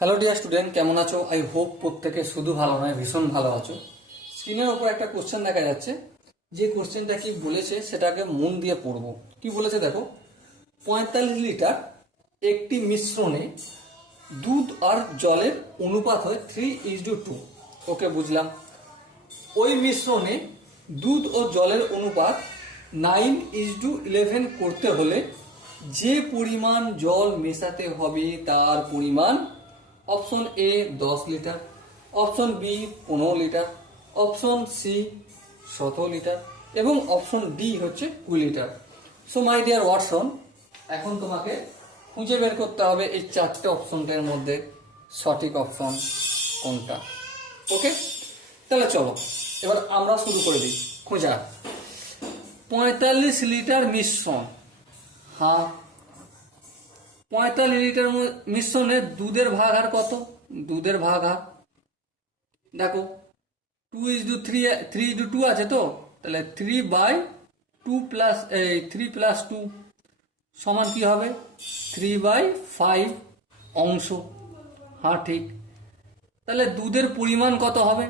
Hello dear student, কেমন আছো? I hope প্রত্যেকে শুধু ভালো নয়, ভীষণ ভালো আছো। স্ক্রিনের উপর একটা কোশ্চেন দেখা যাচ্ছে। যে কোশ্চেনটা কি বলেছে সেটাকে মন দিয়ে পড়বো। কি বলেছে দেখো, 45 লিটার একটি মিশ্রণে দুধ আর জলের অনুপাত হয় 3:2। ওকে, বুঝলাম। ওই মিশ্রণে দুধ ও জলের অনুপাত 9:11 করতে হলে যে পরিমাণ জল মেশাতে হবে তার পরিমাণ option A 10 litre, option B 15 litre, option C 17 litre এবং অপশন ডি হচ্ছে 20 litre. So my dear Watson, এখন তোমাকে খুঁজে বের করতে হবে এই চারটে অপশনটার মধ্যে সঠিক অপশন কোনটা। ওকে, তাহলে চলো এবার আমরা শুরু করে দিই খোঁজা। 45 লিটার মিশ্রণ, হ্যাঁ 45 লিটার মিশ্রণে দুধের ভাগ হার কত? দুধের ভাগ হার দেখো 2:3 আছে, তো তাহলে 3/2 প্লাস 3+2 সমান কি হবে? 3/5 অংশ। হ্যাঁ ঠিক। তাহলে দুধের পরিমাণ কত হবে?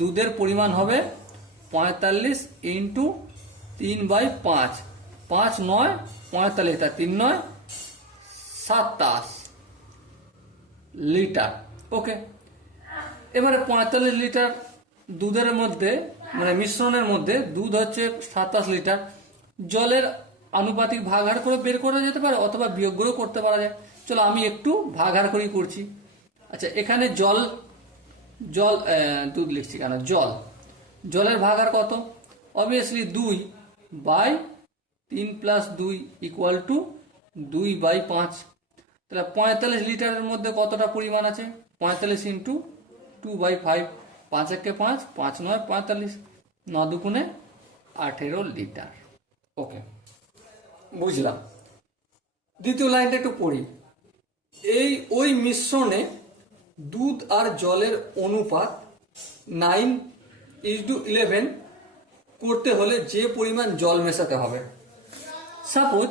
দুধের পরিমাণ হবে 45 ইন্টু 3/5, 5 9 45, তা 3 9 27 লিটার। ওকে, এবারে 45 লিটার দুধের মধ্যে মানে মিশ্রণের মধ্যে দুধ হচ্ছে 27 লিটার, জলের আনুপাতিক ভাগাহার করে বের করা যেতে পারে অথবা বিয়োগ করেও করতে পারা যায়। চলো আমি একটু ভাগাহার করেই করছি। আচ্ছা, এখানে জল জল দুধ লিখছি কেন? জলের ভাগাহার কত? Obviously 2/3+2 equal to 2/5। তাহলে 45 লিটারের মধ্যে কতটা পরিমাণ আছে? 45 ইন্টু 2/5, 5 একে 5, 5 9 45, 9 দুগুণে 18 লিটার। ওকে, বুঝলাম। দ্বিতীয় লাইনটা একটু পড়ি। ওই মিশ্রণে দুধ আর জলের অনুপাত 9:11 করতে হলে যে পরিমাণ জল মেশাতে হবে। সাপোজ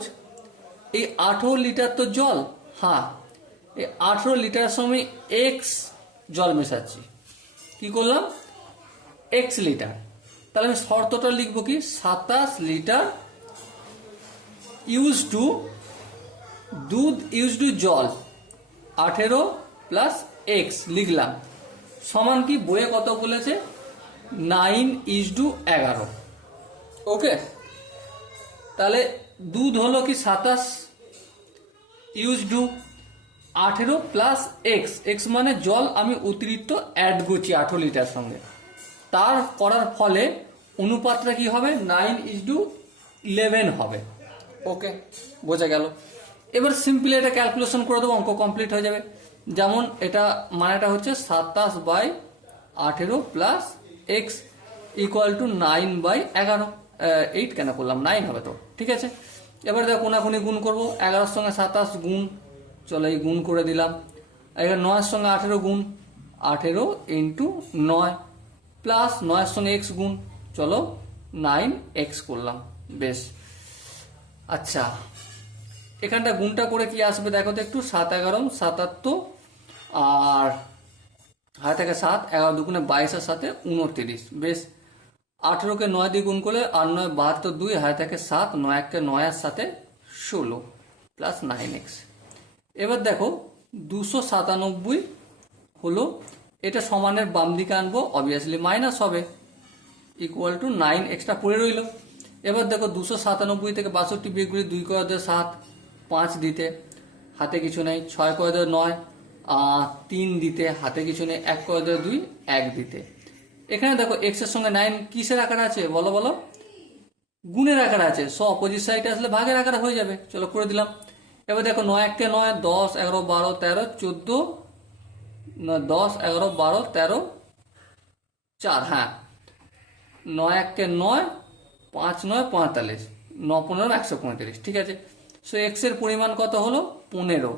এই 18 লিটার তো জল, হ্যাঁ এই 18 লিটার সময় এক্স জল মেশাচ্ছি। কি করলাম? X litre. তাহলে আমি শর্তটা লিখবো কি? 27 লিটার দুধ ইউজ টু জল 18 প্লাস এক্স লিখলাম, সমান কি বইয়ে কত বলেছে? 9:11। ওকে, তাহলে দুধ হলো কি 27 use to 18 plus x, x মানে জল আমি অতিরিক্ত অ্যাড করছি 18 লিটার সঙ্গে, তার করার ফলে অনুপাতটা কি হবে? 9:11 হবে। ওকে, বোঝা গেল। এবার সিম্পলি এটা ক্যালকুলেশন করে দেবো, অঙ্ক কমপ্লিট হয়ে যাবে। যেমন এটা মানেটা হচ্ছে 27/18 প্লাস এক্স ইকুয়াল টু 9/11। 8 কেন করলাম? 9 হবে তো, ঠিক আছে। এবার দেখো কোনাকুনি গুণ করবো, 11 সঙ্গে 27 গুণ, চলো এই গুণ করে দিলাম। এবার 9 সঙ্গে 18 গুণ, 18 ইন্টু 9 প্লাস 9 সঙ্গে এক্স গুণ, চলো 9x করলাম। বেশ, আচ্ছা এখানটা গুণটা করে কি আসবে দেখো তো একটু। 7 11 77 আর হায় থাকে 7, 11 দুগুণে 22 আর 7 29। বেশ, 18কে 9 দিয়ে গুণ করলে 8 9 72, 2 হায় থাকে 7, 9 1কে 9 আর 7 16 প্লাস 9x। এবার দেখো 297 হলো, এটা সমানের বাম দিকে আনবো, অবভিয়াসলি মাইনাস হবে, ইকুয়াল টু 9 এক্সট্রা পড়ে রইল। এবার দেখো 297 থেকে 62 বিয়োগ করে 2 করে দেয় 7, 5 দিতে হাতে কিছু নেই, 6 করে দেয় 9, 3 দিতে হাতে কিছু নেই, 1 করে দেয় 2, 1 দিতে। এখানে দেখো এক্স এর সঙ্গে 9 কিসের আকারে আছে? বলো বলো, গুণের আকারে আছে। সো অপোজিট সাইডে আসলে ভাগের আকারে হয়ে যাবে। চলো করে দিলাম। এবার দেখো 9 1কে 9, 10 11 12 13 14, 10 11 12 13 4, হ্যাঁ 9 1কে 9, 5 9 45, 9 15 135, ঠিক আছে। সো এক্স এর পরিমাণ কত হলো? 15।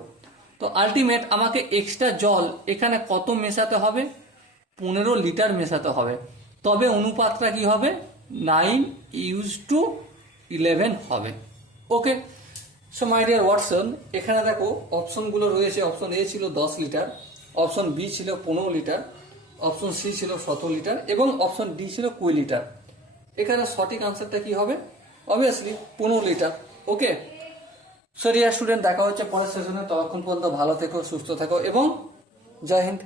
তো আলটিমেট আমাকে এক্সট্রা জল এখানে কত মেশাতে হবে? 15 লিটার মেশাতে হবে, তবে অনুপাতটা কি হবে? 9:11 হবে। ওকে, সো মাই ডিয়ার ওয়াটসন, এখানে দেখো অপশনগুলো রয়েছে। অপশন এ ছিল 10 লিটার, অপশন বি ছিল 15 লিটার, অপশন সি ছিল 17 লিটার এবং অপশন ডি ছিল 20 লিটার। এখানে সঠিক আনসারটা কি হবে? Obviously 15 litre. Okay, so dear student, দেখা হচ্ছে পরের সেশনে। ততক্ষণ পর্যন্ত ভালো থেকো, সুস্থ থাকো এবং জয় হিন্দ।